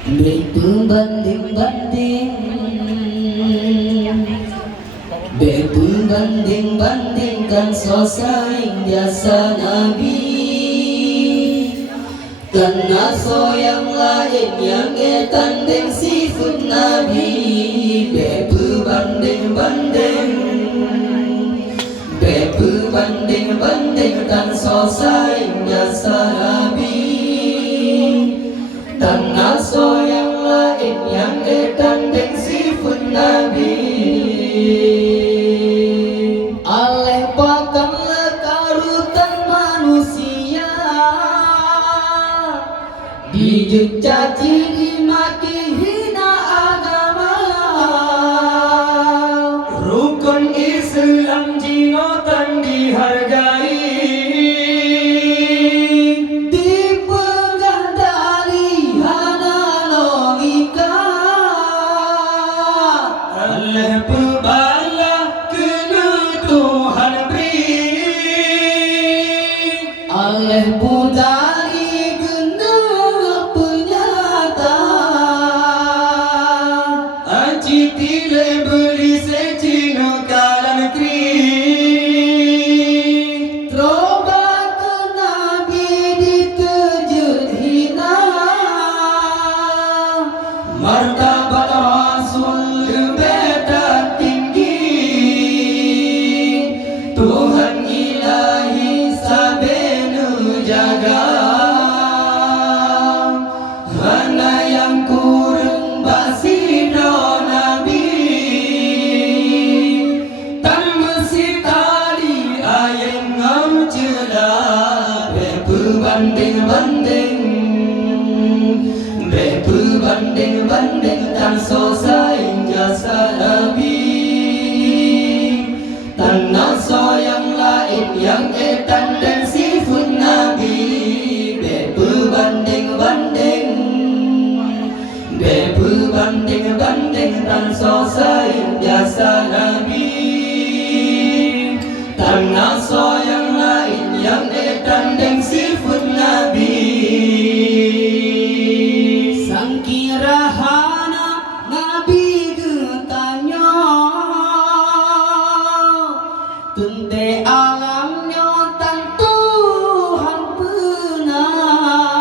Berbanding-banding, berbanding-bandingkan sosai biasa Nabi, karena so yang lain yang tanding sifat Nabi. Berbanding-bandingkan sosai biasa Nabi, karena so yang lain yang tanding sifat Nabi. Aleh pakan lekarutan manusia, dijuk caci dimaki hina agama. Rukun Islam jinotan dihargai, dipegang dari hana logika. Allah pebala kena Tuhan beri, Allah budari kena penyata. Aci tile beli secino kalan kri, troba ke Nabi ditejut hina. Martabat Rasul beda tinggi, Tuhan ilahi sabenu jaga. Mana yang kurang basido Nabi, tan mesti tali ayam ngam cela. Berbanding-bandingkan sosai jasa Nabi, tanah so yang lain yang tanding sifat Nabi. Berbanding-bandingkan sosai jasa Nabi, tanah so yang lain yang tanding sifat Nabi. Sang kiraha